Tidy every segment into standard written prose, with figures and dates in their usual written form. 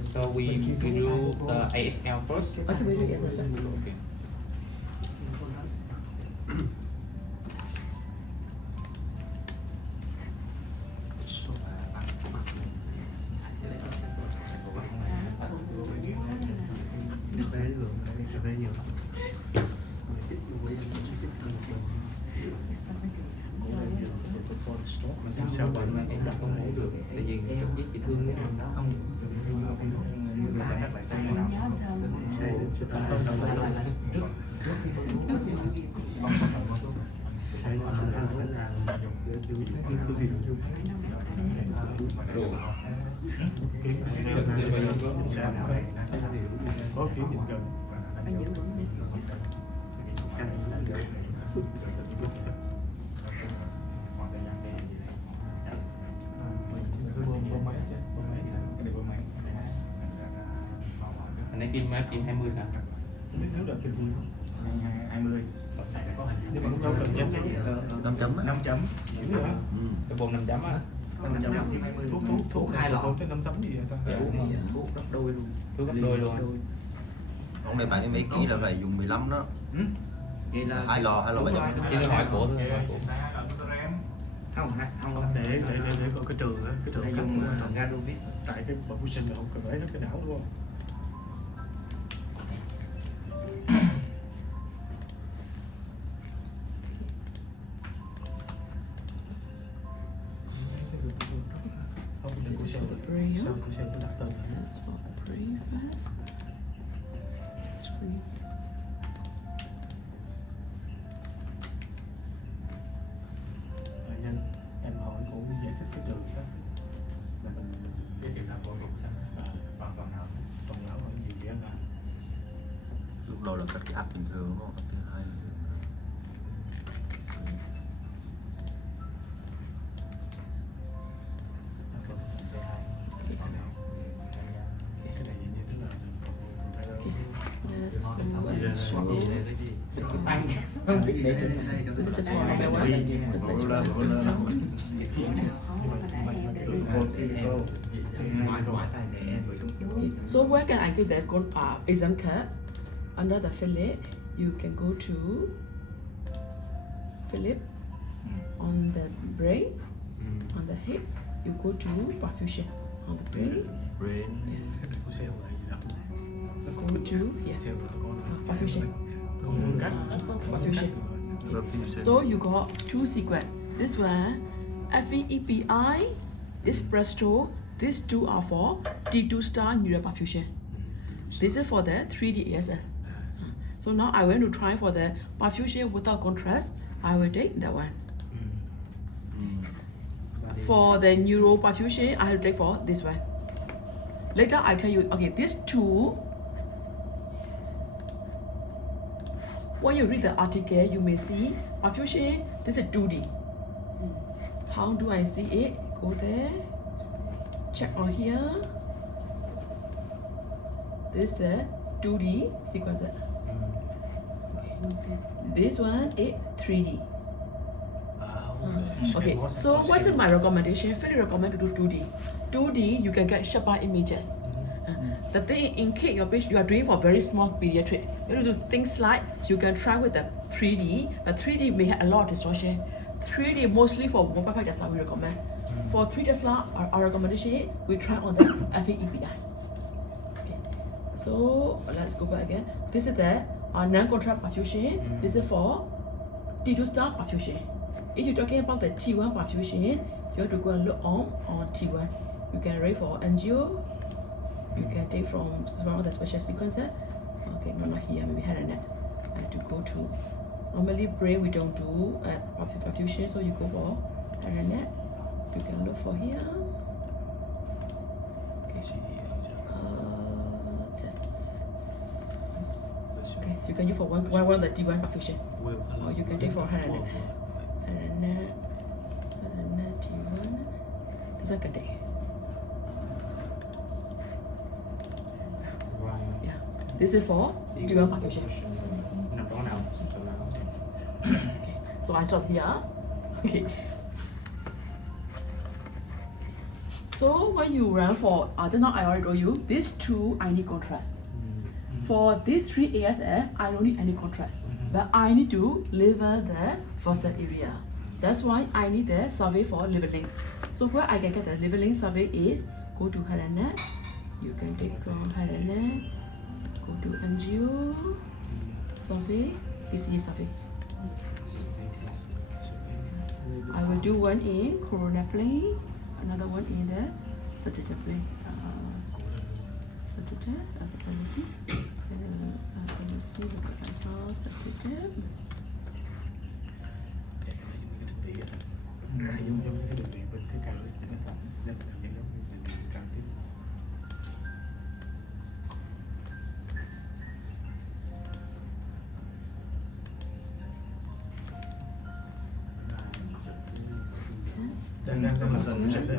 So we do the ASL first. Okay, we do ASL first. Okay. Sao bệnh mà em đặt không ngủ được? Tại vì em biết chị thương đúng không? Có kỷ niệm gần. Anh ấy kim 20 hả? Nếu là kim 20. nhưng mà không đâu cần chấm 5 chấm á. 5 chấm. đúng rồi. Cái bồn 5 chấm á. 5 chấm thêm 20. Thuốc 2 lọ cái 5 tấm gì vậy ta? Thuốc gấp đôi luôn. Thuốc gấp đôi luôn. Ông này 70 mấy ký là phải dùng 15 đó. Vậy là 2 lọ 7 chấm. Xin hỏi cổ thôi. không Để có cái trường á, cái trường hay cắt dùng Gadovit. tại cái perfusion là không cần lấy hết cái não đúng không? Không, đừng có xem sao có xem cái đặt tên. Test for brain first. Screen. Nhân em hỏi cô giải thích cái trường đó là mình Cái trường hợp của toàn não. toàn não là gì vậy ta? Lúc đầu là cắt cái áp bình thường đúng không? Thứ hai là Cái này như thế nào? Let's go and show. Anh. This is just one by one. Just let you know. So where can I get that exam card? Under the fillet, you can go to Philip on the brain, on the hip. You go to perfusion on the brain. brain. Có xem lại gì đâu. Go to yes, Xem là con perfusion. con cắt Perfusion. Perfusion. So you got two sequence. This one, FEEPI, this spectro. These two are for T2 star neural perfusion. This is for the 3D ASL. So now I want to try for the perfusion without contrast. I will take that one. For the neuro perfusion, I will take for this one. Later I tell you, okay, these two. When you read the article, you may see perfusion, this is 2D. How do I see it? Go there, check on here. This is the 2D sequence. This one is 3D. Okay, so what's my recommendation? Fully recommend to do 2D. 2D, you can get sharper images. The thing, in case your patient, you are doing for very small pediatric, you have to do things like you can try with the 3D, but 3D may have a lot of distortion. 3D mostly for mobile phone, that's what we recommend. For 3D, our recommendation is we try on the FEEPI. Okay, so let's go back again. This is the non-contrast perfusion. This is for T2 star perfusion. If you're talking about the T1 perfusion, you have to go and look on T1. You can rate for angio. You can take from the special sequencer. Okay, no, not here, maybe head and neck. I have to go to, normally brain we don't do perfusion, so you go for head and neck. You can look for here. Okay. Just. Okay, you can use for one the T1 perfusion. Or you can take for head and neck. Head and neck, T1. This one can take. Yeah, this is for T1 perfusion. Okay, so I stop here. Okay. So when you run for, just now I already told you, these two I need contrast. For these three ASF, I don't need any contrast, but I need to level the fossa area. That's why I need the survey for leveling. So where I can get the leveling survey is, go to head and neck, you can take from head and neck, go to angio, survey, PCA survey. I will do one in coronal plane, another one in the sagittal plane. Sagittal, let me see. Let me see, look at I saw sagittal. Giống cái bệnh viện bên cái cao rất là trọng, rất là giống bệnh viện cao tiếp. Đang là sân sạch đấy.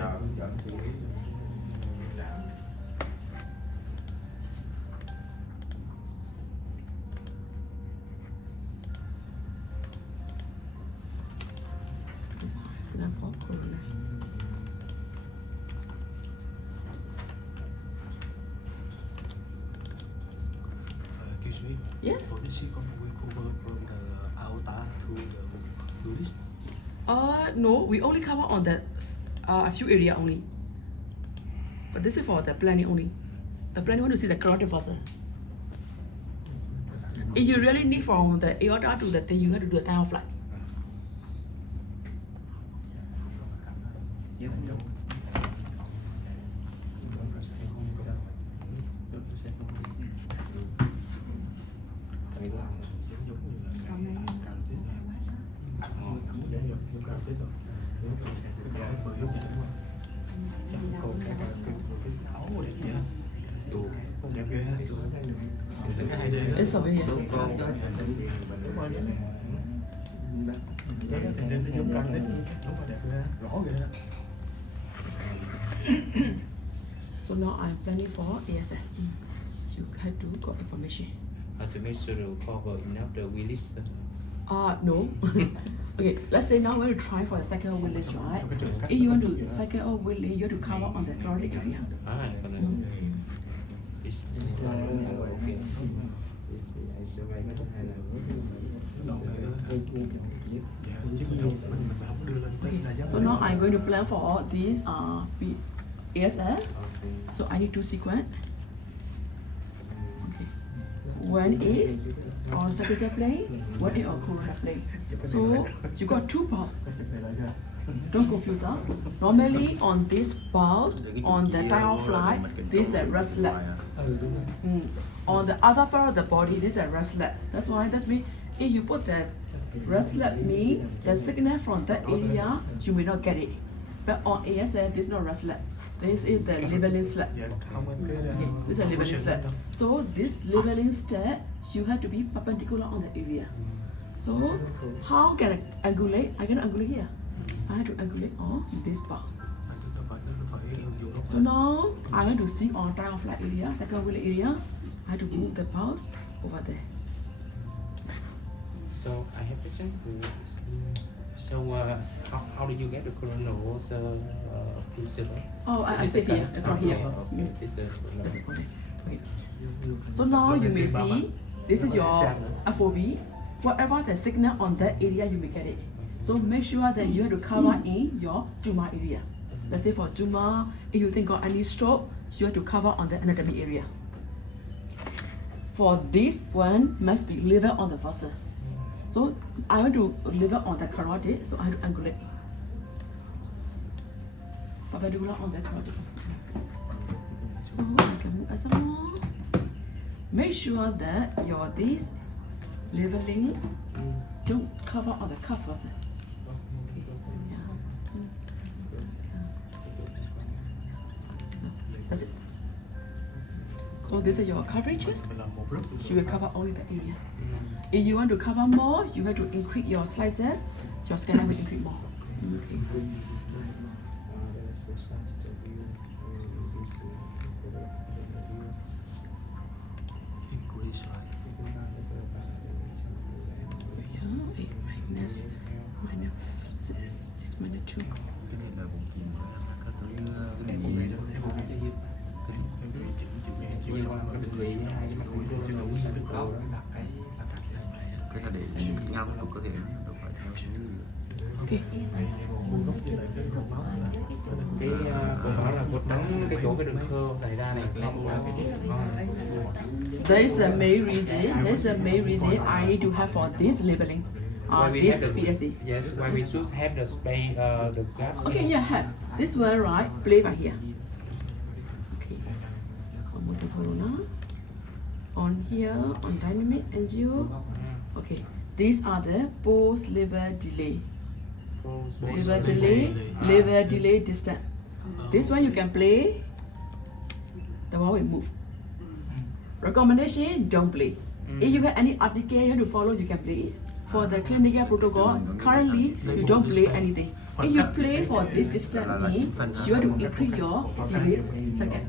Excuse me. Yes. For this second, we cover from the aorta to the uterus. No, we only cover on that a few area only. But this is for the planning only. The planning want to see the carotid fossa. If you really need from the aorta to the thing, you have to do a time of flight. It's over here. So now I'm planning for ASF. You have to got information. To make sure to cover enough the Willis. No. Okay, let's say now we're trying for the second Willis, right? If you want to second Willis, you have to cover on the carotid area. It's okay. So now I'm going to plan for this ASF. So I need two sequence. Okay. One is on sagittal plane, one is on coronal plane. So you got two pulse. Don't confuse us. Normally on this pulse, on the time of flight, this is a restlet. On the other part of the body, this is a restlet. That's why that's mean if you put that restlet mean the signal from that area you may not get it. But on ASF, this is not restlet. This is the leveling slat. Okay, this is a leveling slat. So this leveling slat, you have to be perpendicular on the area. So how can I angulate? I can angulate here. I have to angulate on this pulse. So now I want to see on time of flight area, second wheel area. I have to move the pulse over there. So I have a question. So how do you get the coronal piece? Oh, I say here, from here. Okay, this is That's it, okay. Okay. So now you may see this is your FOB. Whatever the signal on that area, you may get it. So make sure that you have to cover in your tumor area. Let's say for tumor, if you think of any stroke, you have to cover on the anatomy area. For this one, must be level on the fossa. So I want to level on the carotid, so I have to angulate. Perpendicular on the carotid. So I can move as well. Make sure that your this leveling don't cover on the cuff fossa. That's it. So this is your coverages. You will cover only the area. If you want to cover more, you have to increase your slices. Your scanner will increase more. Minus 6 is minus 2. Cái này là vùng tim các thứ vị với hai cái mạch máu coronal spectro đó. đặt cái Cái là để những cái nhau của cơ thể nó đâu phải theo số Okay. nguồn gốc với lại cái cột máu là Cái cột đó là cột đóng cái chỗ cái đường curve xảy ra này, không là cái That is the main reason. That is the main reason I need to have for this labeling. why we This have the PSC. yes, why we should have the space the gaps. Okay, yeah, have this one right. Play by here. Okay. Corona. On here, on dynamic angio. Okay. These are the post liver delay. Liver delay distance. This one you can play. The one will move. Recommendation: don't play. If you have any article you have to follow, you can play it. For the clinical protocol, currently you don't play anything. If you play for this distance, you have to increase your delay second.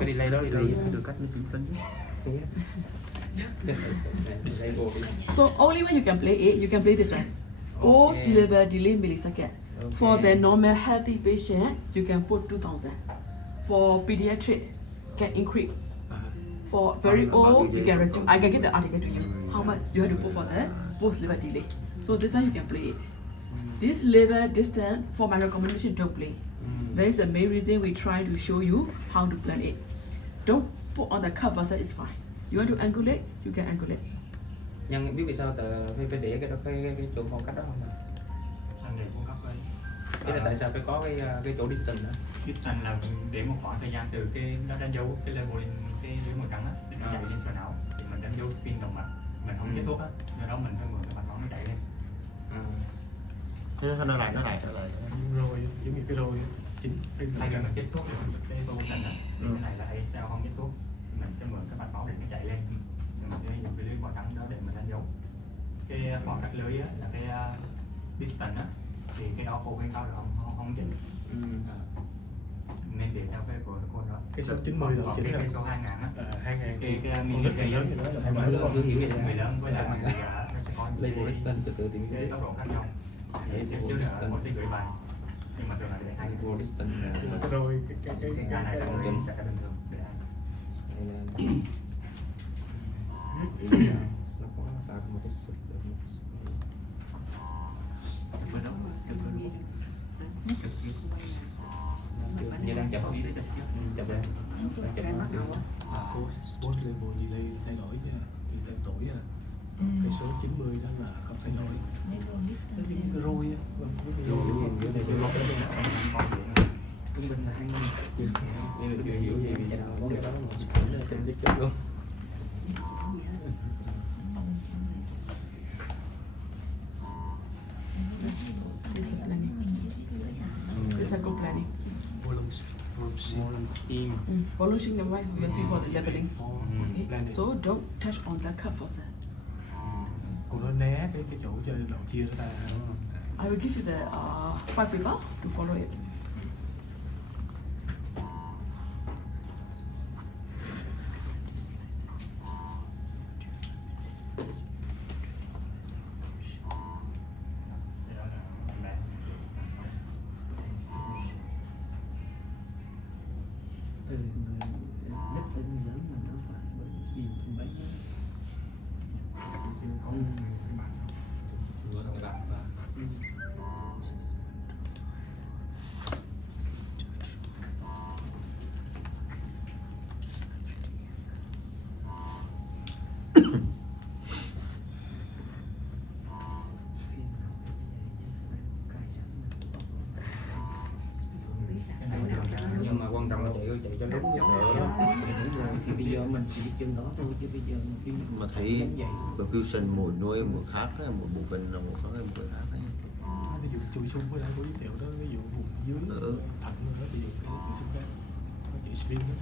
Cái delay đó delay được cách nó tính phân So only when you can play it, you can play this one. Post liver delay millisecond. For the normal healthy patient, you can put 2000. For pediatric, can increase. For very old, you can reduce. I can get the article to you. How much you have to put for the post liver delay. So this one you can play it. This liver distance, for my recommendation, don't play. That is the main reason we try to show you how to plan it. Don't put on the cover, so it's fine. You want to angulate, you can angulate. Nhưng biết vì sao phải để cái chỗ khoảng cách đó không? anh để cung cấp với Cái là tại sao phải có cái chỗ distance đó? distance là để một khoảng thời gian từ cái nó đánh dấu cái level cái dưới mồi cắn á để nó chạy lên sọ não thì mình đánh dấu spin động mạch mình không kết thúc á, do đó mình phải mượn cái mạch máu nó chạy lên. thế nó lại rồi giống như cái rồi chính Thay vì mình kết thúc thì mình cái position á, thì cái này là hay sao không kết thúc thì mình sẽ mượn cái mạch máu để nó chạy lên, thì mình sẽ dùng cái lưới mồi cắn đó để mình đánh dấu cái khoảng cách lưới á, là cái distance á, thì cái đó cô khuyến cáo là không chỉnh. Nên để theo cái protocol đó. cái số 90 là Còn chính cái số 2000 á, 2000 cái mini cây lớn thì nó là thay Mở đổi luôn cứ hiểu vậy đó. người lớn với lại người già nó sẽ có những Label distance từ từ tìm cái tốc độ khác nhau. Thì sẽ xíu nữa cô sẽ gửi bài, nhưng mà thường là để hai cái Label distance nhưng mà cái rồi cái này là cái bình thường để hai. Nó có tạo một cái sự như đang chụp chụp đây post level delay thay đổi nha, tùy theo tuổi nha. Cái số 90 đó là không thay đổi. Cái rồi á, Trung bình là 2000. nhưng mà chưa hiểu gì về cái đó mà trên cái chết luôn. This is good planning. volume Sim. Polishing the white we are using for the labeling. Okay. planning. So don't touch on the cup first. Cô nó né cái chỗ cho đầu chia ra. I will give you the white paper to follow it. từ người đất tới người lớn mà nó phải nhìn từng bấy Nhưng mà quan trọng là chạy cho đúng cái sợ đó. đúng rồi thì bây giờ mình chỉ biết chân đó thôi chứ bây giờ mình phim mà thấy perfusion một nuôi một khác là một bộ phận là một khác ấy. Ví dụ chui xung với lại của giới thiệu đó, ví dụ vùng dưới thận rồi đó, ví dụ cái chui xung khác có chạy spin đó.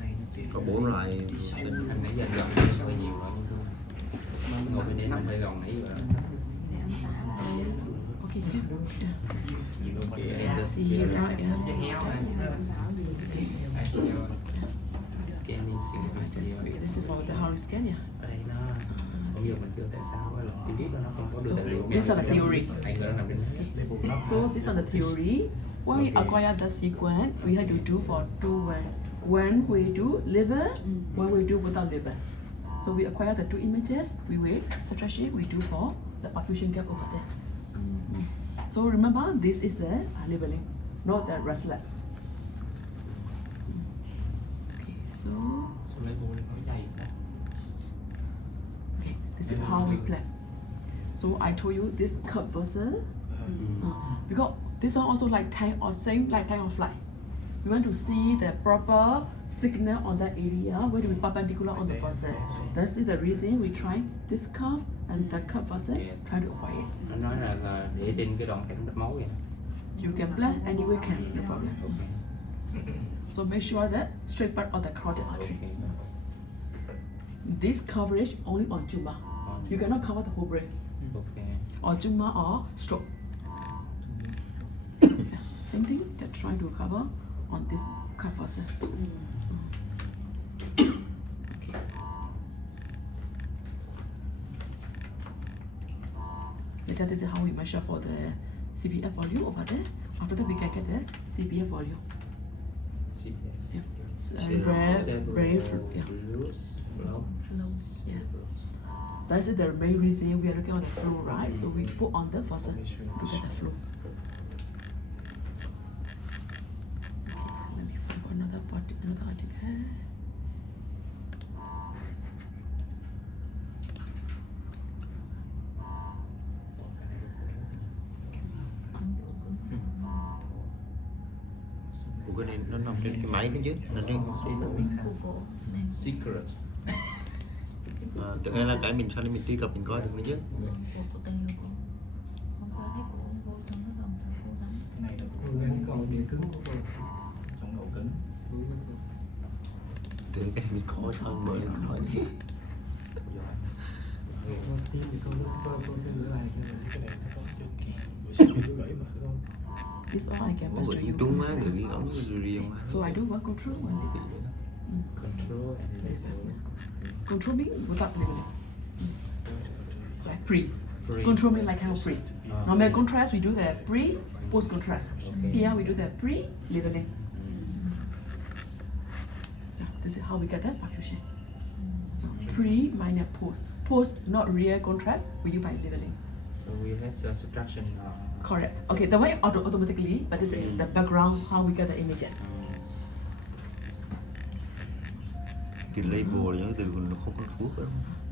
này nó tiền Có 4 loại Anh nãy giờ gần so với nhiều rồi nhưng ngồi bên đây nằm hơi gần nãy giờ. Okay, yeah. Yeah. See you right here. Chắc héo này. Scanning This is for the whole scan, yeah. ở đây nó bây giờ mình chưa tại sao là cái biết nó không có đưa So tài liệu. these are the theory. Hai người nó nằm trên So these are the theory. when we Okay. acquire the sequence, we have to do for two ways. When we do liver, when we do without liver. So we acquire the two images, we wait, subtraction, we do for the perfusion gap over there. So remember, this is the labeling, not the wrestler. Okay, so Số lấy bùn nó dày quá. okay, this is how we plan. So I told you this curve versus because this one also like time or same like time of flight. We want to see the proper signal on that area where to be perpendicular on the faucet. That's the reason we try this curve and the curve faucet, Yes. try to avoid it. Nó nói là để trên cái đoạn kẽm mạch máu vậy. You can plan any way can, no problem. Okay. So make sure that straight part of the carotid artery. Okay. This coverage only on tumor. You cannot cover the whole brain. Okay. Or tumor or stroke. Same thing, they're trying to cover on this curve faucet. Okay. Later, this is how we measure for the CPF volume over there. After that, we can get the CPF volume. CPF. Yeah. Several Very flow. Yeah. flow. Yeah. That's the main reason we are looking at the flow, right? So we put on the faucet to get the flow. Okay, let me find another article. Ủa cái này nó nằm trên cái máy đó chứ, nó trên Secret. tự nhiên là cái mình sau đây mình truy cập mình coi được nữa chứ. Cái này là cô muốn coi bìa cứng của cô trong độ cứng. Tự cái mình có sao mở lên coi đi. Tí thì cô sẽ gửi lại cho mình cái này nó có chứ. Bữa sau tôi gửi mà đúng không? This all I can Ủa pass to bởi you. đúng á, người ghi ống riêng mà. So I do one control, one level. Control and level. Control means without leveling. Like pre. Pre. Control means like how pre. Normal contrast, we do the pre, post contrast. Okay. Here we do the pre leveling. Yeah, this is how we get the perfusion. Pre minus post. Post not real contrast, we do by leveling. So we have subtraction. Correct. Okay, the way automatically, but this is the background how we get the images. Thì label những từ nó không có thuốc đâu.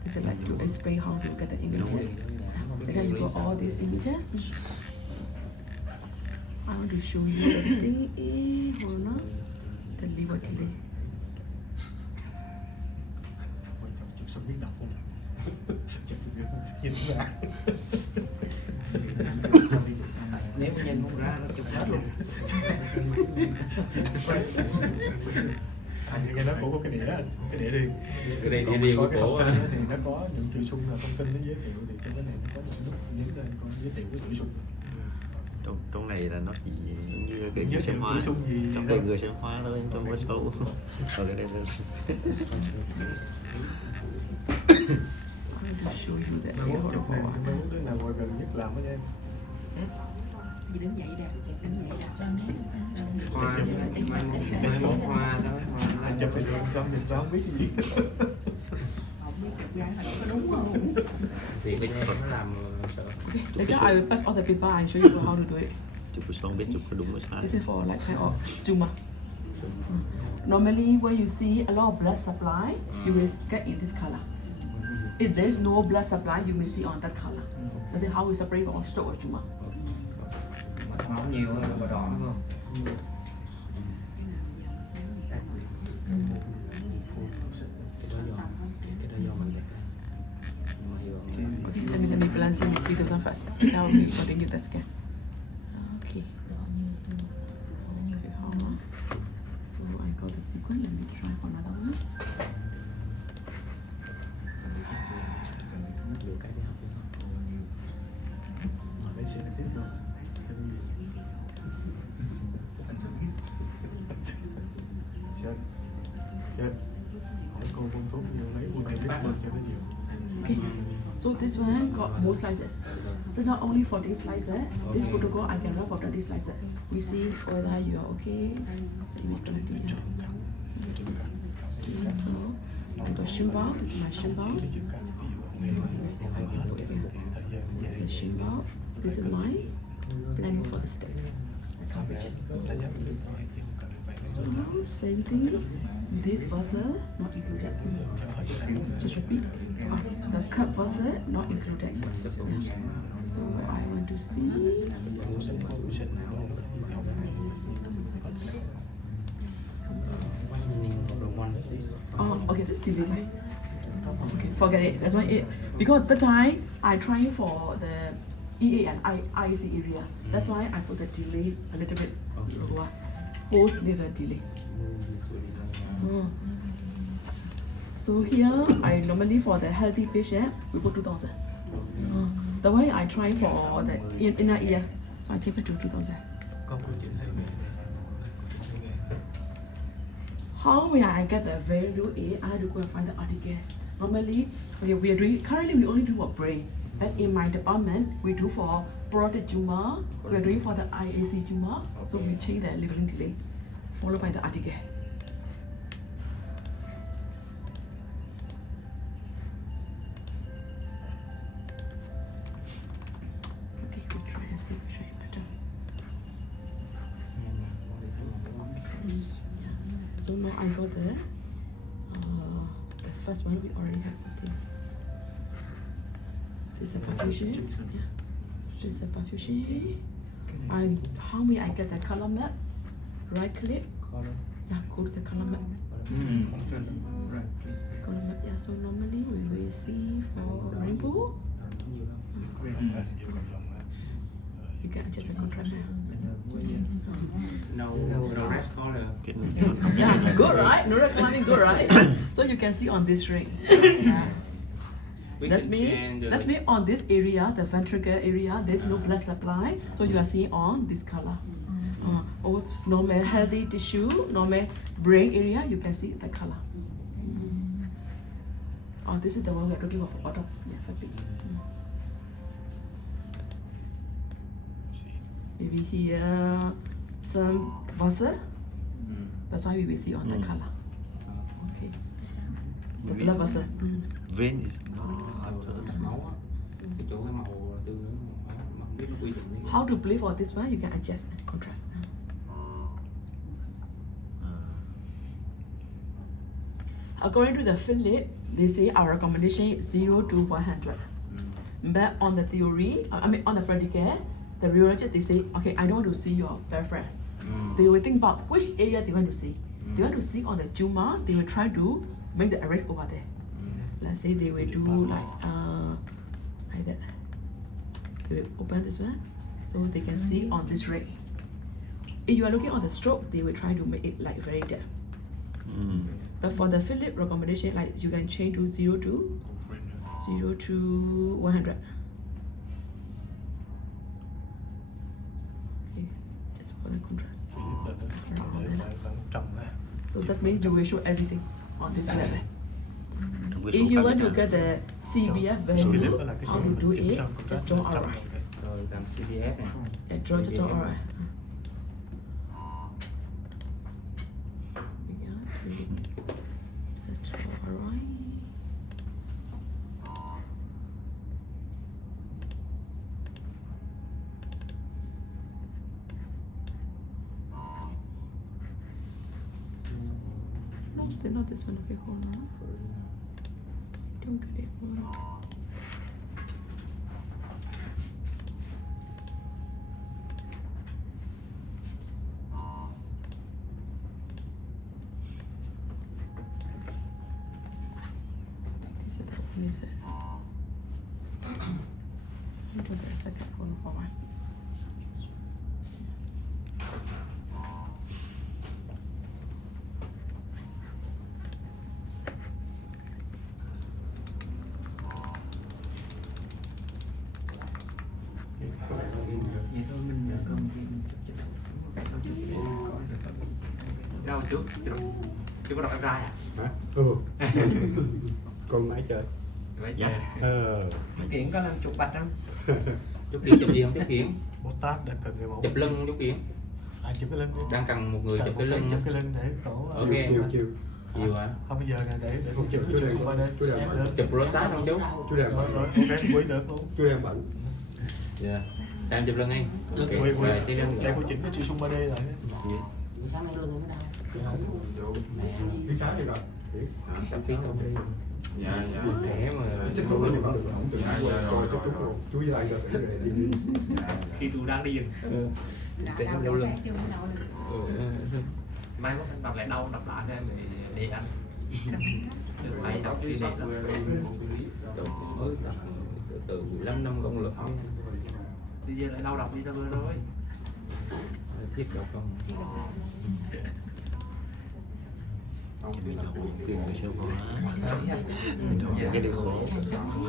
This is like to explain how you get the images. Later you got all these images. I want to show you the thing. Hold on. The liver delay. Quan trọng chụp xong biết đọc không? Chụp nhìn ra. Nếu nhìn không ra nó chụp hết luôn. Như cái đó cổ có cái đĩa đi. Cái đĩa Còn đi có của cái cổ thông tin đó thì nó có những chữ xung là thông tin nó giới thiệu thì trên cái này nó có một nút nhấn lên con giới thiệu cái chữ xung. Trong này là nó chỉ giống như cái Giới người xem thiệu hóa. chữ xung gì Trong đâu. đây người xem hóa thôi, trong có sâu. Ở cái đây là I want to show you the Mà muốn chụp này thì muốn đứa nào ngồi gần nhất làm đó nha. Gì đứng dậy ra, đứng dậy ra. Hoa, mai một hoa thôi. Anh chụp thì đường xong nhìn ra không biết cái gì. Không biết chụp ra là có đúng không? Thì cái này nó làm sợ. Okay, later I will pass all the paper and show you how to do it. chụp xong biết chụp có đúng hay sai. This is for like kind of tumor. Normally, when you see a lot of blood supply, you will get in this color. If there's no blood supply, you may see on that color. That's how we separate for stroke or tumor. Máu nhiều là đỏ đúng không? Cái đó do mình đẹp. Okay, let me balance. Let me see the one first. Now we continue the scan. Okay. Okay, hold on. So I got the sequence. Let me try for another one. Được cái đi học. Để xem tiếp đâu. Chết. Hỏi cô quân thuốc nhiều lấy quân này biết cho nó nhiều. Okay. So this one got more slices. So not only 14 slices, this protocol I can run for 20 slices. We see whether you are okay. So I got shin valve, this is my shin valve. The shin valve, this is my planning for the step. The coverages. So same thing, this vessel not included. Just repeat. The cup vessel not included. So I want to see. What's meaning of the 165? Oh, okay, that's delay. Okay, forget it. That's why it because the time I try for the EA and IC area. That's why I put the delay a little bit lower. Post liver delay. So here I normally for the healthy patient we put 2000. The way I try for the inner ear, so I take it to 2000. How will I get the value A? I have to go and find the articles. Normally, okay, we are doing currently we only do for brain, but in my department we do for parotid tumor. We are doing for the IAC tumor, so we change the leveling delay, followed by the article. Okay, we try and see which one better. Yeah. So now I got the first one we already have. This is a perfusion. Yeah. This is a perfusion. And how may I get the color map? Right click. Yeah, go to the color map. Color map. Yeah. So normally we will see for rainbow. You can adjust the contrast now. No rest color. Yeah, good right? No red climbing, good right? So you can see on this ring. Yeah. That's me on this area, the ventricle area, there's no blood supply. So you are seeing on this color. Normal healthy tissue, normal brain area, you can see the color. Oh, this is the one we are looking for bottom. Yeah, fatigue. Maybe here some vessel. That's why we will see on the color. Okay. The blood vessel. Vein is Máu á, cái chỗ cái màu tương ứng mà không biết nó quy định. How to play for this one? You can adjust the contrast. According to the Philip, they say our recommendation is 0 to 100. But on the theory, on the practical, the radiologist they say, okay, I don't want to see your peripheral. They will think about which area they want to see. They want to see on the tumor. They will try to make the array over there. Let's say they will do like that. They will open this one, so they can see on this ray. If you are looking on the stroke, they will try to make it like very depth. But for the Philip recommendation, like you can change to 0 to 100. Okay, just for the contrast. So that means you will show everything on this level. If you want to get the CBF value, how to do it, just draw alright. Rồi làm CBF này. Yeah, draw just draw alright. Just draw alright. No, they're not this one. Okay, hold on. Don't get it. Hold on. This is the one, is it? Let me put the second one for one. Vậy thôi mình còn Đâu trước có đọc MRI à? Hả? Con máy chơi. Dạ. Kiện có làm chụp bạch không? Chúc Kiển chụp gì không Chúc Kiển? Bồ Tát đã cần người mẫu. Chụp lưng không Chúc Kiển? Chụp cái lưng đi. Đang cần một người Cần chụp một cái lưng. chụp cái lưng để cổ. Ok. Chiều hả? Không bây giờ nè để con chụp qua đây. Chụp prostat không chú? Rồi ok quý được luôn. Dạ. Sao em chụp lưng đi? Ok. Quỳ Rồi xí lưng. chạy của chỉnh cái sung 3D lại. Sáng nay luôn mới đau. Đi sáng đi rồi. Chụp phí công đi. Dạ. Khỏe mà. Chắc tốt là như vậy được không? Rồi chú với lại rồi đi. Khi tôi đang đi dừng Để em đau lưng. mai có đọc lại đau đọc lại cho em để ăn phải đọc dưới sọt lắm. Mới tập từ 15 năm công lực. Bây giờ lại đau đọc đi đâu rồi. Thiết đau công. Tiền người xem có cái điều khó.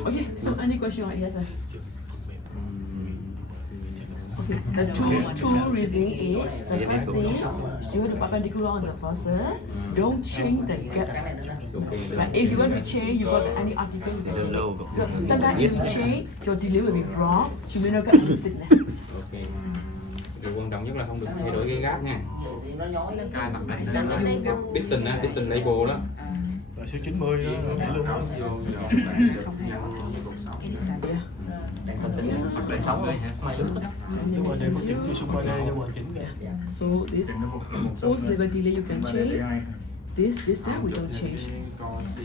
Okay, so any question or yes, sir? Okay, the two reason is the first thing you have to perpendicular on the faucet. Don't change the gap. But if you want to change, you got any article you can change. Sometimes if you change, your delay will be wrong. You may not get the signal. Ok. Điều quan trọng nhất là không được thay đổi cái gap nha. Cài mặt này Distance á, distance label đó. Rồi số 90 đó luôn. mặt lại sống rồi hả? Nhưng mà để có chỉnh cái sung 3D để hoàn chỉnh kìa. So this post level delay you can change. This distance we don't change.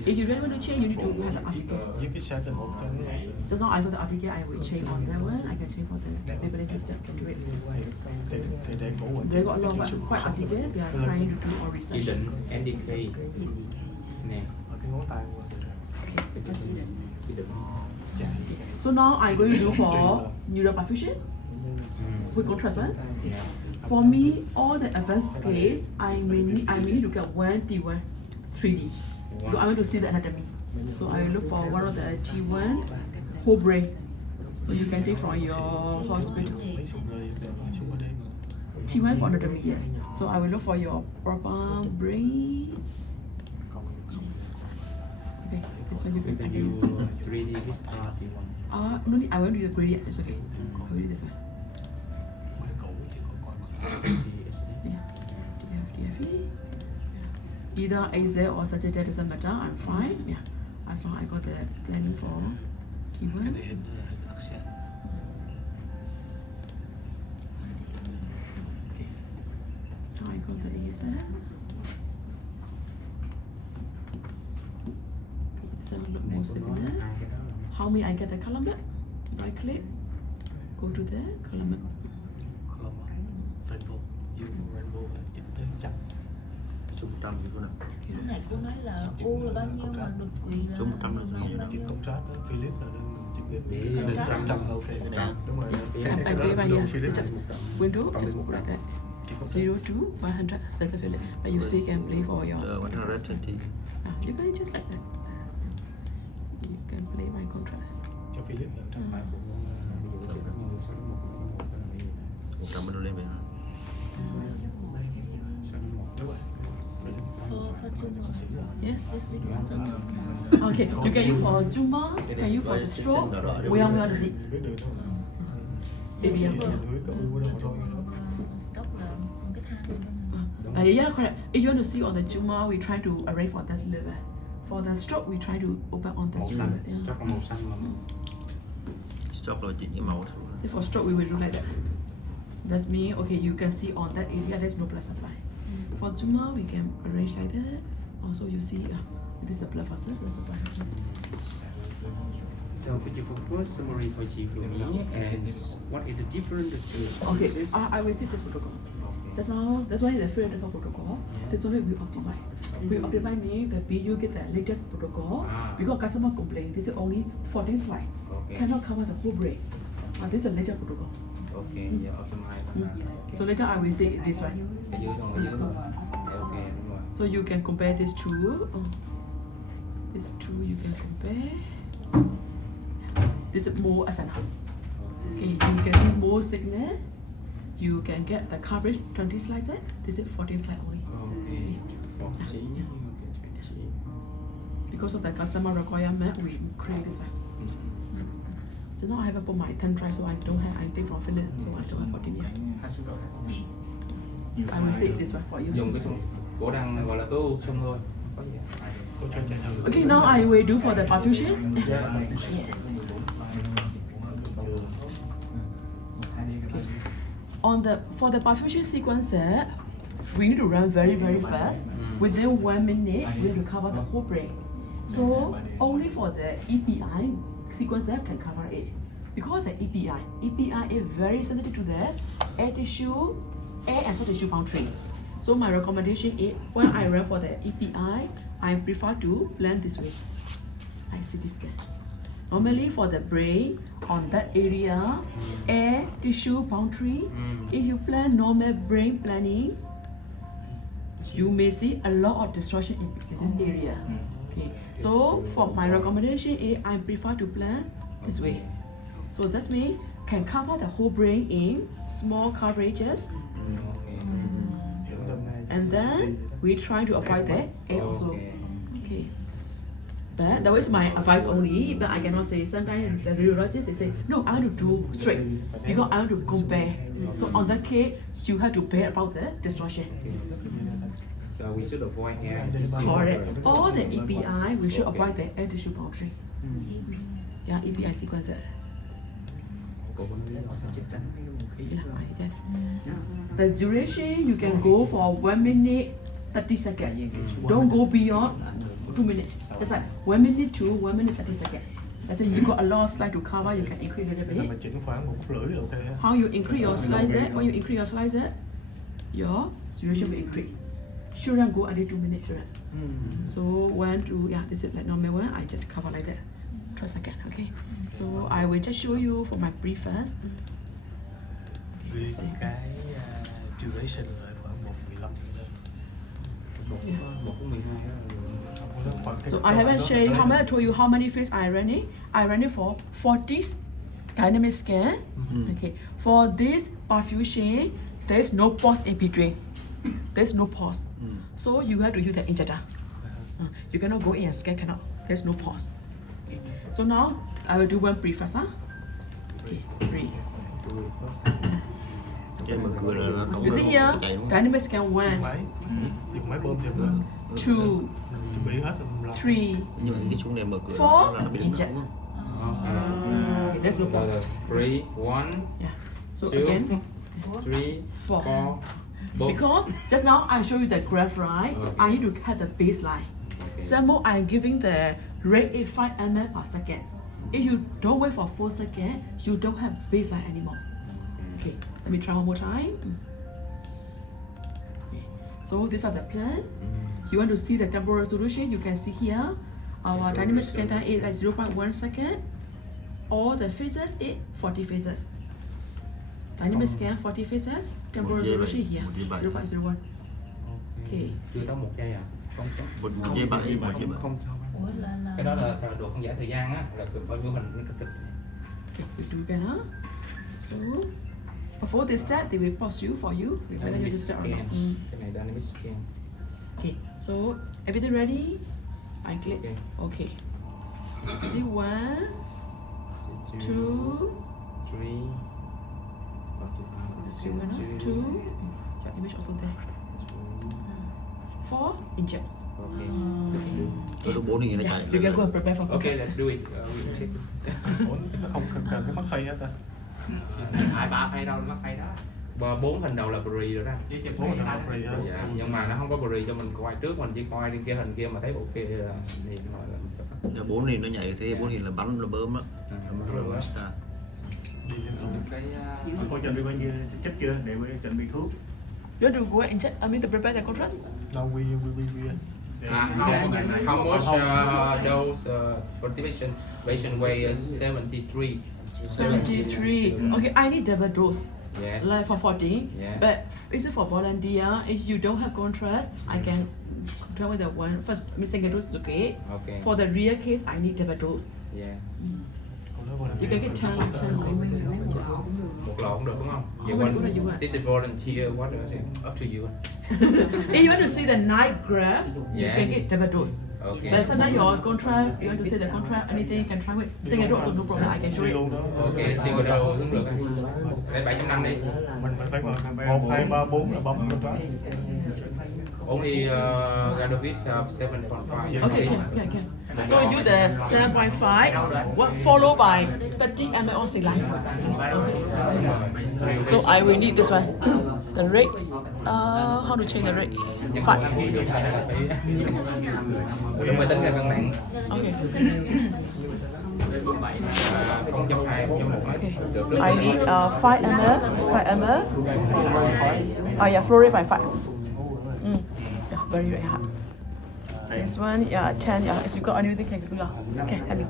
If you really want to change, you need to have the article. Với cái setting một cái Just now I saw the article, I will change on that one. I can change for the level distance. Can do it. thì để cổ hoàn They got a lot of quite article. They are trying to do all Chỉ research. định NDK nè. ở cái ngón tay qua. Chỉ định. So now I'm going to do for neuroperfusion with contrast one. For me, all the advanced case, I may need to get 1 T1 3D. So I want to see the anatomy. So I look for one of the T1 whole brain. So you can take from your hospital. Mấy sung rơi sung 3D mà. T1 for anatomy, yes. So I will look for your proper brain. Okay, this one you can Can use. you 3D Vista T1? No need, I won't do the gradient, it's okay. I will do this one. Mấy cổ chỉ có coi. Yeah. DFE. Either AZ or saturated doesn't matter, I'm fine. Yeah. As long as I got the planning for Cái T1. này hình đặc sản. Now I got the ASF. So look more similar. How many I get the column map? Right click. Go to the column map. Rainbow. You rainbow chỉnh tới chặt. Số 100 như thế nào? Lúc này cô nói là U là bao nhiêu mà đột quỵ là Số 100 là bao nhiêu? Chỉnh contrast đó. Philip là đang chỉnh cái Để lên 100 ok. Đúng rồi. I play by Luôn here. Philip. It's just window, just like that. 0 to 100. That's a feeling. But you still can play for your. 120. You can just like that. You can play by contrast. Cho Philip là 100. 100 đô lên về. Đúng rồi. For tumor. Yes. This is for tumor. Okay, you can use for tumor, you can use for the stroke. Well disease. Biết được thôi. Baby, yeah. Đuổi cậu đâu mà thôi. Stroke là một cái thang. Yeah, correct. If you want to see on the tumor, we try to arrange for that liver. For the stroke, we try to open on the Màu liver. xanh, Yeah. chắc là màu xanh mà. Stock là chỉnh cái màu. See, for stroke, we will do like that. That's me. Okay, you can see on that area there's no blood supply. For tumor, we can arrange like that. Also, you see, this is the blood supply. So could you first summary for you me and what is the difference between Okay, cases? I will see this protocol. That's now. That's why the free for protocol. This one we optimize. We optimize meaning that you get the latest protocol because customer complain. This is only 14 slides. Okay. Cannot cover the whole brain. But this is a latest protocol. Okay, yeah, optimize. So later I will say this one. Ở dưới thôi, ở dưới thôi. Ok, đúng rồi. So you can compare these two. These two you can compare. This is more asana. Okay, you can see more signal. You can get the coverage 20 slices. This is 14 slides only. Ok, 14, ok, 20. because of the customer requirement, we create this one. So now I have put my thumb drive, so I don't have anything from Philips, so I don't have 14 yet. I will save this one for you. Dùng cái súng cổ đang gọi là tối ưu xung thôi. Không có gì. Cô cho chạy thử. Okay, now I will do for the perfusion. Yes. For the perfusion sequence, we need to run very fast. Within 1 minute, we have to cover the whole brain. So only for the EPI sequence can cover it. Because the EPI is very sensitive to the air tissue, air and soft tissue boundary. So my recommendation is when I run for the EPI, I prefer to plan this way. I see this scan. Normally for the brain, on that area, air, tissue, boundary, if you plan normal brain planning, you may see a lot of distortion in this area. Okay. So for my recommendation is I prefer to plan this way. So that means can cover the whole brain in small coverages. And then we try to avoid the air also. Okay. But that was my advice only, but I cannot say. Sometimes the radiologist they say, no, I want to do straight because I want to compare. So on that case, you have to pay about the distortion. So we should avoid air. Correct. All the EPI, we should avoid the air tissue boundary. Yeah, EPI sequence. The duration you can go for 1 minute 30 seconds. Don't go beyond 2 minutes. Just like 1 minute to 1 minute 30 seconds. Let's say you got a lot of slide to cover, you can increase a little Mình bit. chỉnh khoảng 1 phút rưỡi là ok á. How you increase your slice there? When you increase your slice there, your duration will increase. Shouldn't go until 2 minutes. Right? So 1 to this is like normal one. I just cover like that. 12 seconds. Okay. So I will just show you for my brief first. Vì cái duration là khoảng 1:15 Một phút 12 đó. So I haven't shared how many. I told you how many phase I ran it. I ran it for 40 dynamic scan. Okay. For this perfusion, there is no pause in between. There's no pause. So you have to use the injector. You cannot go in and scan. Cannot. There's no pause. Okay. So now I will do one brief first. Okay. Brief. Cái mở cửa là nó You see here, dynamic scan 1, dùng máy bơm chụp lên 2, chuẩn bị hết rồi 3, nhưng mà cái xuống này mở cửa 4, là nó bị inject. đúng Okay, there's no pause. 3, 1, Yeah. So 2, again, 3, 4. 4, both. Because just now I show you the graph, right? Okay. I need to have the baseline. Okay. Some more I'm giving the rate is 5 ml per second. If you don't wait for 4 seconds, you don't have baseline anymore. Okay, let me try one more time. Okay. So these are the plan. You want to see the temporal resolution, you can see here. Our dynamic scan time is like 0.1 second. All the phases is 40 phases. Dynamic scan 40 phases. Temporal resolution here 0.01. Okay. Chưa tới 1 giây à? Không có. một giây 7 một giây 7 Không cho. Ủa là Cái đó là độ phân giải thời gian á, là bao nhiêu hình cái Okay, we do again, huh? So before this step, they will pause you for you. Whether you start or not. Cái này dynamic scan. Okay, so everything ready? I click. Okay. Okay. See 1, 2, 3, 2. Your image also there. 4, inject. Okay. Rồi lúc 4 thì nó chạy You can go and prepare for Okay, podcast. let's do it. We'll check. Ủa, nó không cần cái mắt phay hết ta. Ai 3 phay đâu, mắc phay đó. 4 hình đầu là pre rồi đó. Chứ chụp 4 cái là pre á. Dạ, nhưng mà nó không có pre cho mình coi trước, mình chỉ coi trên kia hình kia mà thấy ok là thì gọi là mình chụp. Giờ 4 thì nó nhảy thế 4 thì là bắn là bơm á. Bơm á. Đi lên. Cô chuẩn bị bao nhiêu chất chưa để chuẩn bị thuốc? You want to go and inject? I mean to prepare the contrast? No, we How much dose for the patient weight 73. 73. Okay, I need double dose. Yes. Like for 40. Yeah. But is it for volunteer? If you don't have contrast, I can tell with the one first missing a dose is okay. Okay. For the real case, I need double dose. Yeah. Còn nó You can get 10 một lọ cũng được đúng không? Không, mình cũng là như vậy. This is volunteer, what is it? Up to you. If you want to see the night graph, you Yes. can get double dose. Okay. But sometimes your contrast, you want to see the contrast, anything you can try with single dose, so no problem, I can show you. Ok, single dose cũng được. Đây 7.5 đi. Mình phải 1, 2, 3, 4 là bấm lên đó. Only Gadovis 7.5. Okay, can. So you do the 7.5, what followed by 30 ml on saline. So I will need this one. The rate, how to change the rate? 5. Không phải tính ra cân nặng. Okay. 0.2, 0.1 Okay. được. I need 5 ml. 5 ml. Oh yeah, fluoride 5. Yeah, very hard. This one, yeah, 10. Yeah, if you got anything, can do. Okay, I mean.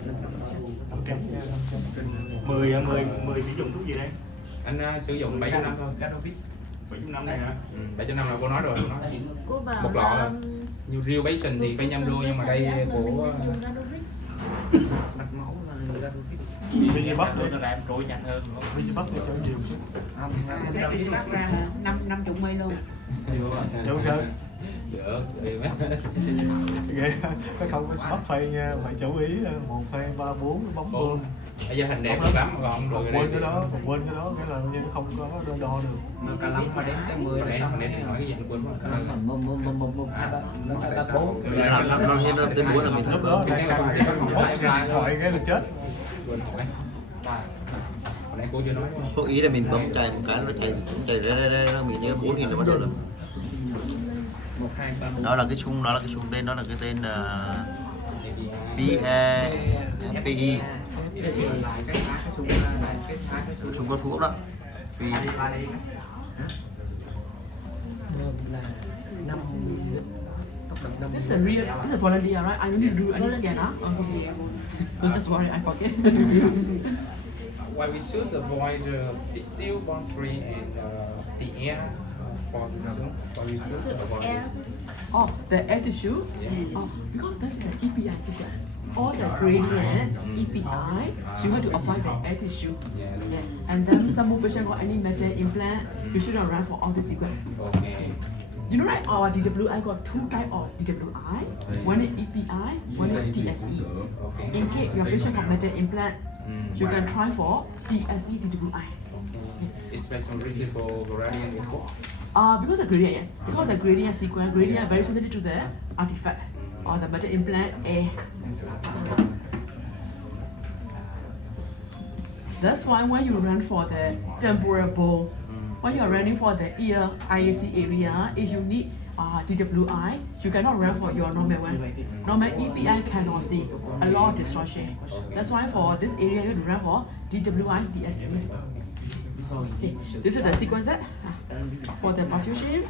10 sử dụng thuốc gì đây? Anh sử dụng 7.5 thôi. 7.5 này hả? 7.5 là cô nói rồi, cô nói. Cô bảo Một lọ thôi. Như real patient thì phải 5 đô, nhưng mà đây của mạch máu là người ta fit. Bây giờ bắt được. là em trội nhanh hơn. Bây giờ bắt được cho nhiều chứ. Không, cái bác ra 50 mây luôn. Đâu sao? được. Ghê, cái không có bắt tay nha, phải chú ý 1, 2, 3, 4 bấm bơm. Bây giờ hình đẹp lắm mà còn Còn rồi quên cái đó, cái là như nó không có đo được. Mà cả lắm mà đến tới 10 là xong. Nè nói cái gì anh quên mất. Cả lắm mà 1, 2, 3, 4. Nó thêm nó tên muốn là mình Lúc đó bấm điện thoại cái là chết. Quên hỏi. Hồi nãy cô chưa nói. có ý là mình bấm chạy một cái nó chạy ra nó bị như 4.000 là bắt đầu là 1, 2, 3, 4. đó là cái chung tên đó là cái tên PEFPI chung có thuốc đó vì Là 50, tốc độ 50. This is a real, this is a volunteer, right? I don't need to do any scan, huh? Okay. Don't just worry, I forget. Why we should avoid the seal boundary and the air for the soon? Why we should avoid air. it? Oh, the air tissue? Yeah. Oh, because that's the EPI secret. All the gradient EPI, you have to apply the air tissue. Yeah. And then some more patient got any metal implant, you shouldn't run for all the secret. Okay. You know, right? Our DWI got 2 types of DWI. One is EPI, one is TSE. Okay. In case your patient got metal implant, you can try for TSE DWI. It's based on residual gradient report. Because the gradient, yes. Because the gradient sequence, gradient very sensitive to the artifact or the metal implant A. That's why when you run for the temporal bone, when you are running for the ear IAC area, if you need DWI, you cannot run for your normal one. Normal EPI cannot see a lot of distortion. That's why for this area you run for DWI DSE. Okay, this is the sequence for the perfusion.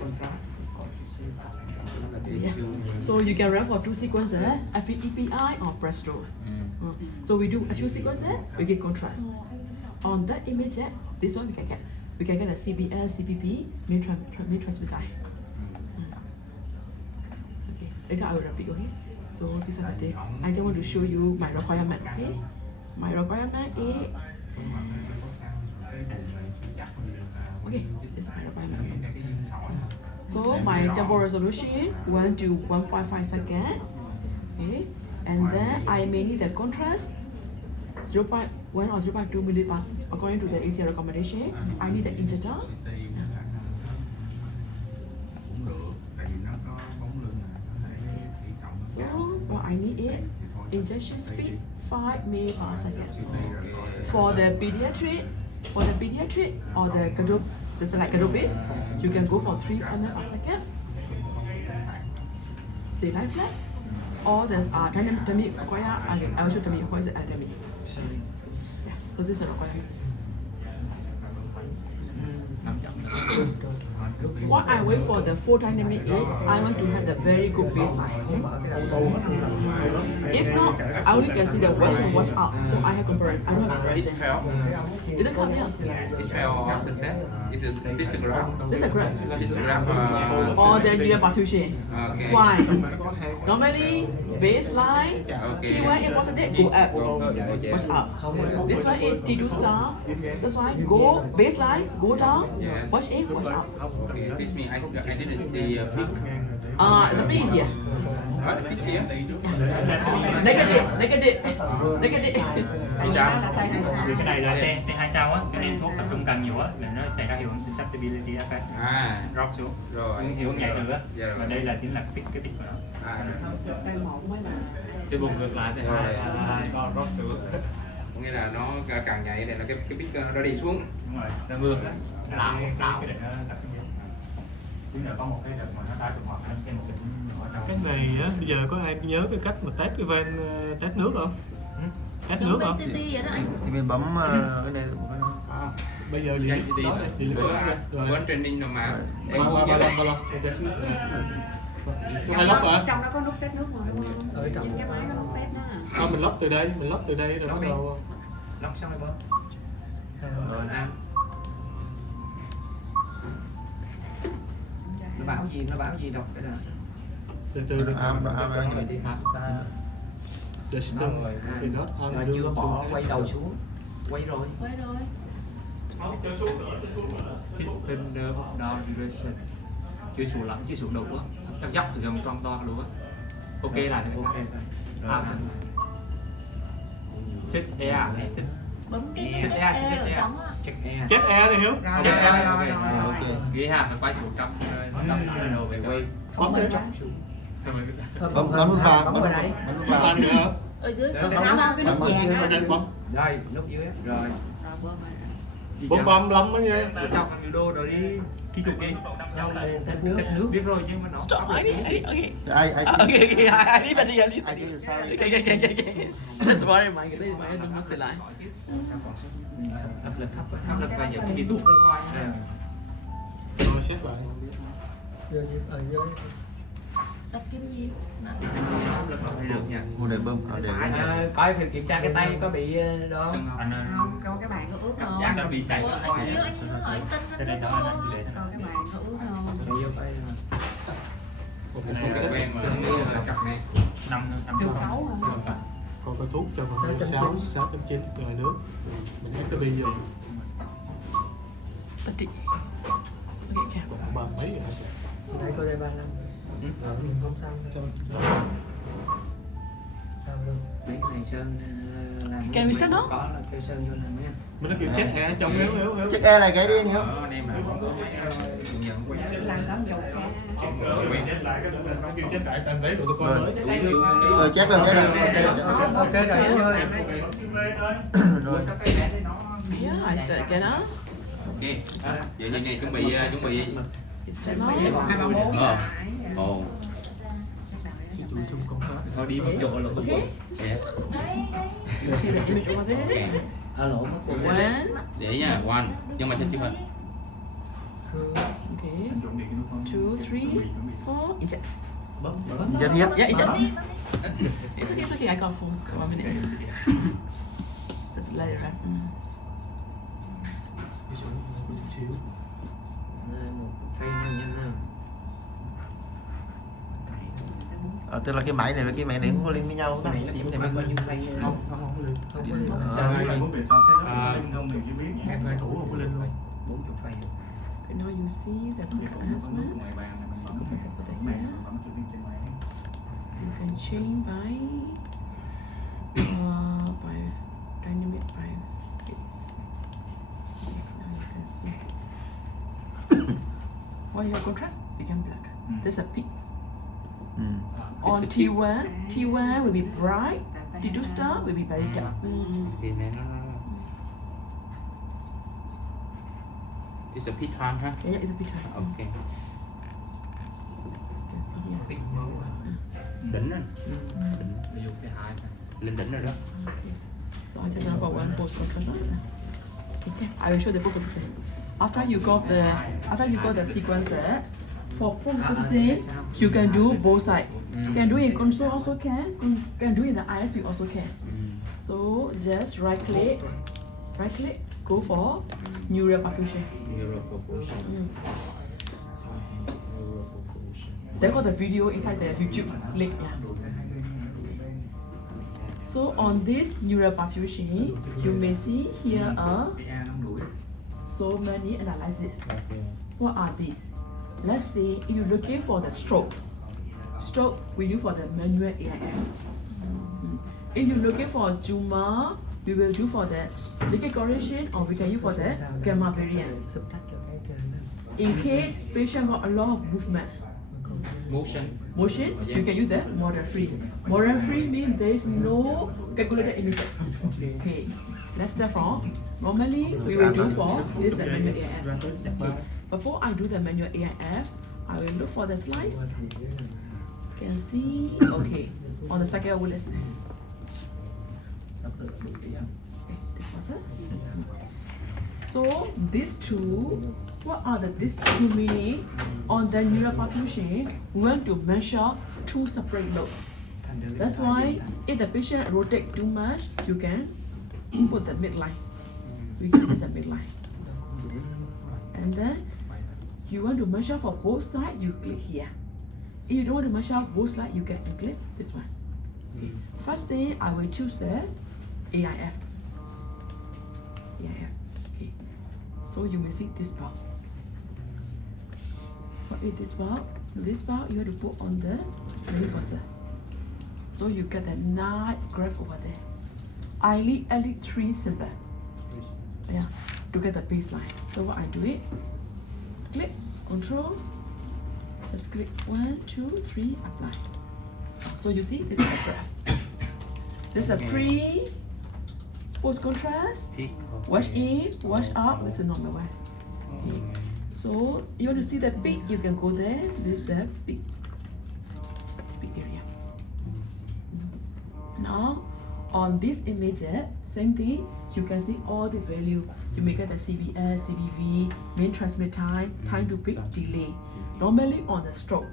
Yeah. So you can run for 2 sequences, FEPI or Presto. So we do a few sequences, we get contrast. On that image, this one we can get the CBL, CPP, main transmitter. Okay, later I will repeat. Okay. So this is the I just want to show you my requirement. Okay, my requirement is okay. This is my requirement. So my temporal resolution 1 to 1.5 seconds. Okay, and then I may need the contrast 0.1 or 0.2 millibars according to the ACL recommendation. I need the injector. So what I need is injection speed 5 ml per second. For the pediatric or the Gadobase, you can go for 3 ml per second. Saline flat or the dynamic require I will show you what is the dynamic. Yeah, so this is the requirement. What I wait for the full dynamic is I want to have the very good baseline. If not, I only can see the wash and wash out. So I have comparison. I don't have It's comparison. failed. It doesn't come here. It's failed or success. This a graph. This is a graph. This graph. Or there be a perfusion. Okay. Why? Normally, baseline, Okay. T1 is positive, go up, wash up. This one is T2 star. That's why go baseline, go down, Yes. wash in, wash out. Okay. This means I didn't see a peak. The P here. What the peak here? Negative, negative, negative. Vì sao? Vì cái này là T2 sao á, cái này thuốc tập trung càng nhiều á là nó xảy ra hiệu ứng susceptibility effect, drop xuống. Rồi. Hiệu ứng nhạy từ á. Dạ rồi. Và đây là chính là cái pick của nó. Cái vùng ngược lại thì hai con drop xuống. Có nghĩa là nó càng nhạy này là cái peak nó đi xuống. Đúng rồi. Nó ngược. Đảo cái định nó đặt xuống dưới. Chính là có một cái đợt mà nó đá trục hoặc nó thêm một đỉnh ở sau. Cái này á, bây giờ có ai nhớ cái cách mà test cái van test nước không? Test nước không? CT vậy đó anh. Thì mình bấm cái này. Bây giờ đi đó đây, đi Bữa anh training rồi mà. bao lâu? Trong này lóc hả? Trong đó có nút test nước mà. Ở trong Cái máy nó nút test đó. Mình lóc từ đây rồi bắt đầu. Lóc xong rồi bớt. nó báo gì đọc cái là Từ từ được. The system thì nó rồi chưa bỏ quay đầu xuống, quay rồi. Tender down duration. Chưa xuống lắm, chưa xuống đầu quá. Chắc dốc thì dòng con to luôn á. Ok là thì ok rồi. Check air, check Bấm cái check check air, air check ở air. trong á. Check air. Check air này Hiếu. Check air. Ok. Ghi hàm nó quay xuống trong tâm lại đầu về quay. Bấm cái đó. Bấm nút vàng, bấm đây. nút vàng. Anh nữa hả? Ở dưới Đó, có đó, cái nút vàng Ở á. đây bấm. Rồi, nút dưới rồi. Bấm 35 đó nha. Xong anh đô rồi đi ký chụp đi. Test nước. Biết rồi chứ mà nó. Stop. I need, okay. Ai Okay, I need that. ai chứ là sao? Okay. That's why my this is my number still line. Áp lực và những cái tụt ra ngoài. Rồi xếp lại. Rồi ở dưới. Tập kim gì? Áp lực không được nha. Một để bơm, để Coi phải kiểm tra cái tay có bị đó. Anh Không, coi cái bàn có ướt không? giác nó bị chảy Ủa, ra anh ngoài. Hiếu hỏi tin Cho nên đó anh để Coi cái bàn có ướt không? Chạy vô tay rồi. Cái số em mà cái cặp này. Năm Đường cấu hả? Còn có thuốc cho con 6.9 rồi nước. Mình hết cái bi rồi. 30. Okay, okay. Bà mấy rồi. Đây coi đây 35. Rồi mình không sao cho. Sao luôn. Mấy cái này Sơn làm. Can we start now? Có là kêu Sơn vô làm nha. Mình nó kêu check air trong Hiếu. check air là cái đi Hiếu. Anh em nào có nhận quay. Làm lắm chục cái. Nó kêu check lại tên lấy rồi tôi coi mới. Rồi check rồi. Ok rồi Hiếu ơi. Rồi. Yeah, I start again, huh? Ok. Vậy như này chuẩn bị It's time out. 2, 3, 4. Ồ. Chui trong con hết. thôi đi một chỗ là Okay. Yes. You see the image over there? Ok. Alo mất của One. Để nha, one. Nhưng mà sẽ chụp hình. Okay. 2, 3, 4. Inject. bấm. Rất hiếp. Yeah, inject. Bấm đi. It's okay. I got phone. 1 minute. Just let it run. Cái số một xíu. Một phay nhanh ha. Tức là cái máy này với cái máy này không có liên với nhau. Cái này nó Tím thì bao mới nhiêu phay Không có lên. không có lên. Sao lại muốn về sao sẽ nó lên không mình chưa biết nhỉ. Em hai cũ không có lên luôn. 40 phay. Okay, now you see the enhancement. Ngoài bàn này mình bấm Put the bàn here. mình bấm chữ trên máy. You can change by dynamic by phase. Okay, now you can see. When your contrast become black, there's a peak. On T1 will be bright. T2 star will be very dark. Thì này nó It's a peak time ha. Yeah, it's a bit dark. Ok. You can see here. Đỉnh rồi. ví dụ cái hai Lên đỉnh rồi đó. Okay. So I just now for one post contrast. Okay, I will show the full position. after you got the sequencer, for processing, you can do both sides. Can do in console also can do in the ISP also can. So just right click, go for neural perfusion. Neural perfusion. They got the video inside the YouTube link. Yeah. So on this neural perfusion, you may see here are so many analyses. Okay. What are these? Let's say if you're looking for the stroke we use for the manual AIF. If you're looking for tumor, we will do for the liquid correction or we can use for the gamma variance. In case patient got a lot of movement, Motion. you can use the model free. Model free means there is no calculated images. Okay, let's start from. Normally we will do for this the manual AIF. Okay. Before I do the manual AIF, I will look for the slides. Can see, okay, on the second one, let's this was it. So these two, what are these two meaning? On the neural perfusion, we want to measure two separate loads. That's why if the patient rotate too much, you can put the midline. We can use the midline. And then you want to measure for both sides, you click here. If you don't want to measure both sides, you can click this one. Okay. First thing, I will choose the AIF. Okay. So you may see this box. What is this box? This box you have to put on the reverser. So you get the nice graph over there. I need 3 symbol. Yeah, to get the baseline. So what I do it, click, control, just click 1, 2, 3, apply. So you see, this is the graph. This is a pre, post contrast, Peak. wash in, wash out, this is normal one. Okay. So you want to see the peak, you can go there. This is the peak area. Now on this image, same thing, you can see all the value. You may get the CBS, CBV, main transmit time, time to peak, delay. Normally on the stroke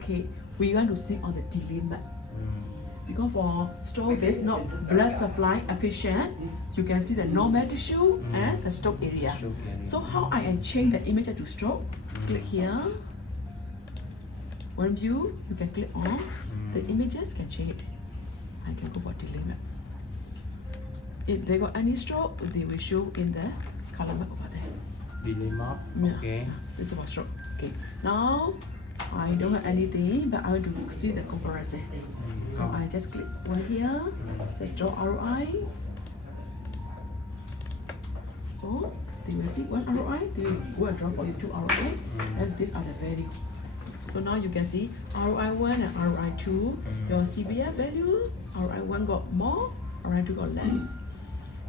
case, we want to see on the delay map. Because for stroke, there's no blood supply efficient. You can see the normal tissue and the stroke area. So how I can change the image to stroke? Click here. One view, you can click on. The images can change. I can go for delay map. If they got any stroke, they will show in the color map over there. Delay map. Yeah. Okay. This is about stroke. Okay. Now I don't have anything, but I want to see the comparison. So I just click one here, just draw ROI. So they will see one ROI, they will go and draw for you 2 ROI, and these are the value. So now you can see ROI 1 and ROI 2, your CBF value, ROI 1 got more, ROI 2 got less.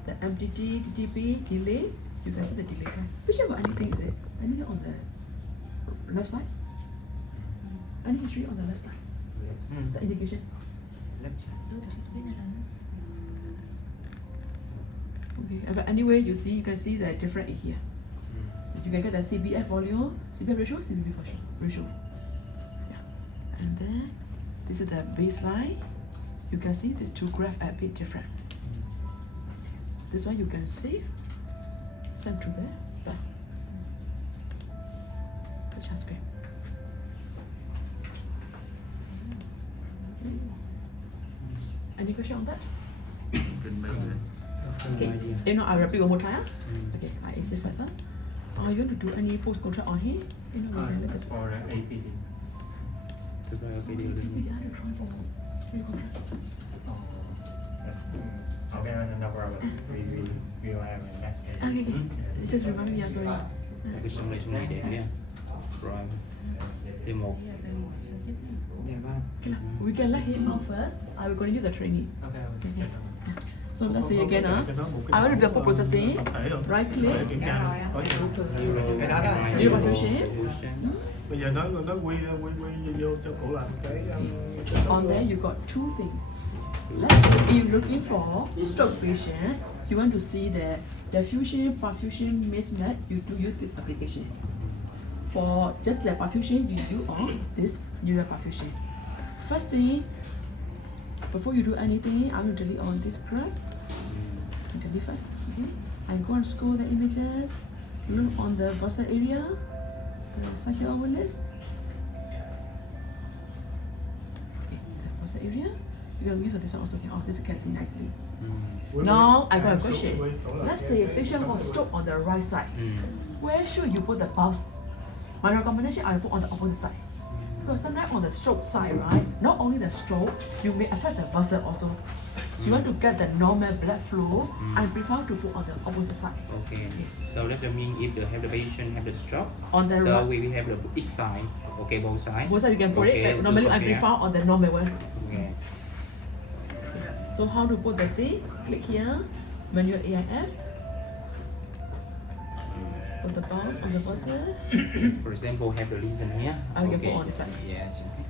The MTT, DTP, delay, you can see the delay time. Which got anything, is it? Anything on the left side? Any history on the left side? The indication? Okay, but anyway, you can see the different here. You can get the CBF volume, CBF ratio, CBV ratio. Yeah. And then this is the baseline. You can see these two graphs are a bit different. This one you can send to the bus. The transcript. Any question on that? Okay. If not, I'll repeat one more time. Okay, I answer first. You want to do any post contract on here? You know, we can let it. For APD. So APD, I don't try for 3 contracts. That's okay, no problem. We will have a next case. Okay. Just remind me, sorry. Cái xong này đẹp nha. Rồi. Thêm một. We can let him know first. I will continue the training. Okay. So let's say again, I will do the post processing. Right click. Neural perfusion. Bây giờ nó quy vô cho cổ làm cái On there you got 2 things. Let's say if you're looking for stroke patient, you want to see the diffusion, perfusion, mismatch, you do use this application. For just the perfusion, you do on this neural perfusion. First thing, before you do anything, I will delete on this graph. Delete first. Okay. I go and scroll the images. Look on the vessel area, the cycle overlays. Okay, the vessel area. You can use this one also. Oh, this you can see nicely. Now I got a question. Let's say a patient got stroke on the right side. Where should you put the pulse? My recommendation, I will put on the opposite side. Because sometimes on the stroke side, right, not only the stroke, you may affect the vessel also. You want to get the normal blood flow, I prefer to put on the opposite side. Okay. So that's mean if the have the patient have the stroke, On the so right, we will have the each side. Okay, both sides. both side you can put Okay, it, but to normally I compare. prefer on the normal one. Okay. So how to put the thing? Click here, manual AIF. Put the bounce on the vessel. For example, have the lesion here. I can put on the side. Yes. Okay.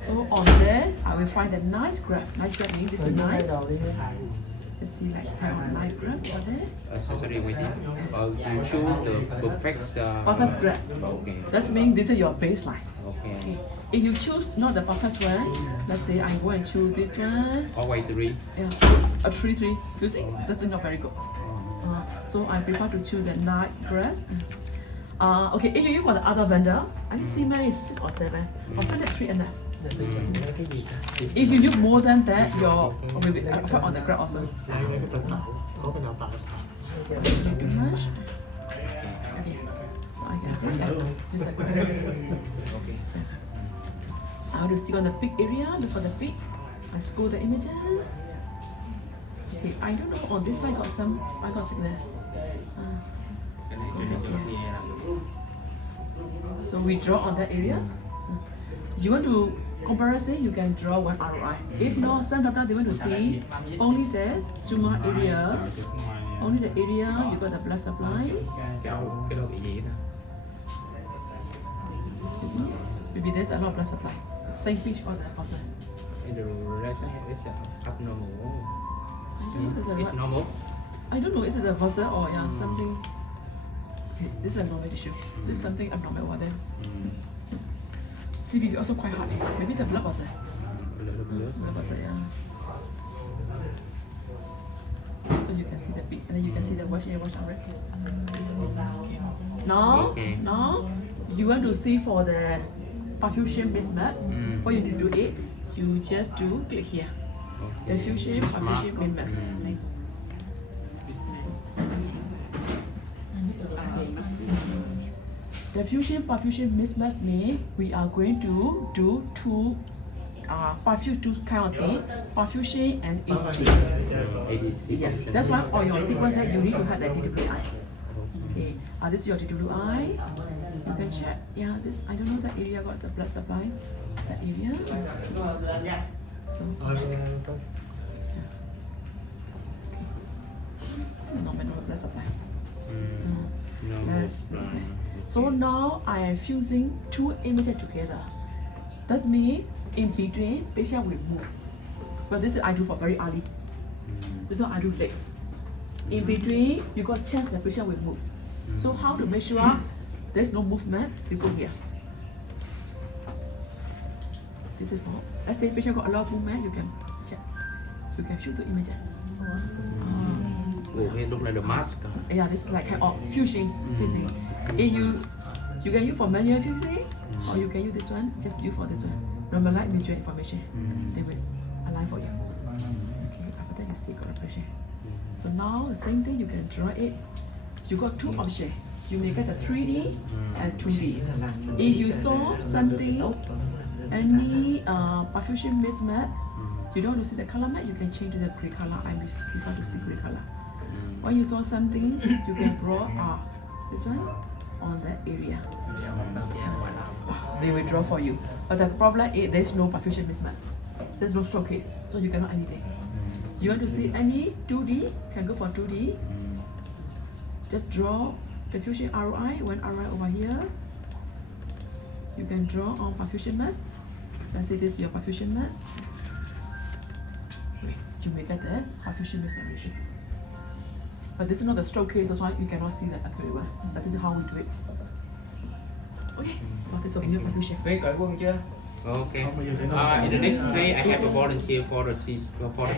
So on there, I will find a nice graph. Nice graph means this is nice. Just see like kind of nice graph over there. Accessory with it. You choose the perfect. Perfect graph. Okay. That means this is your baseline. Okay. Okay. If you choose not the perfect one, let's say I go and choose this one. Always 3. Yeah, a 3-3. You see, that's not very good. So I prefer to choose the night grass. Okay, if you use for the other vendor, I can see mine is 6 or 7. I find that 3 enough. If you use more than that, your maybe affect on the graph also. Too much. Okay, so I can put that. This is a good. Okay. I want to see on the peak area. Look for the peak. I scroll the images. Okay, I don't know on this side got some. I got signal. Cái này cho nó nghe nè. So we draw on that area. You want to comparison, you can draw one ROI. If not, sometimes they want to see only the tumor area, only the area you got the blood supply. Cái đó bị gì đó. You see, maybe there's a lot of blood supply. Same pitch for the person. And the rest is abnormal. I don't know, there's a It's lot. normal. I don't know, is it a vessel or yeah, something? Okay, this is a normal tissue. This is something abnormal over there. CBV also quite hard. Maybe the blood vessel. Blood vessel, yeah. So you can see the peak, and then you can see the wash in, wash out, right? Okay. Now, Okay. now you want to see for the perfusion mismatch. What you need to do it, you just do click here. Diffusion, perfusion mismatch. Diffusion, perfusion mismatch means we are going to do two kind of thing, perfusion and ADC. ADC. Yeah, that's why on your sequencer you need to have the DWI. Okay, this is your DWI. You can check. Yeah, this I don't know that area got the blood supply. That area. So normal blood supply. Yes. Okay. So now I am fusing two images together. That means in between patient will move. But this is I do for very early. This one I do late. In between you got chance the patient will move. So how to make sure there's no movement? You go here. This is for let's say patient got a lot of movement, you can check. You can shoot the images. Oh, it look like the mask. Yeah, this is like kind of fusing. If you can use for manual fusing, or you can use this one. Just use for this one. Normalize visual information. They will align for you. Okay, after that you see collaboration. So now the same thing you can draw it. You got two options. You may get a 3D and 2D. If you saw something, any perfusion mismatch, you don't want to see the color map, you can change to the gray color. I prefer to see gray color. When you saw something, you can draw this one on that area. They will draw for you. But the problem is there's no perfusion mismatch. There's no stroke case, so you cannot anything. You want to see any 2D, can go for 2D. Just draw diffusion ROI, one ROI over here. You can draw on perfusion mask. Let's say this is your perfusion mask. you may get the perfusion misdirection. But this is not the stroke case, that's why you cannot see that very well. But this is how we do it. Okay, now this is new perfusion. Tuyến cởi quân chưa? Okay. Không bao giờ để nó In the next day, I have a volunteer for the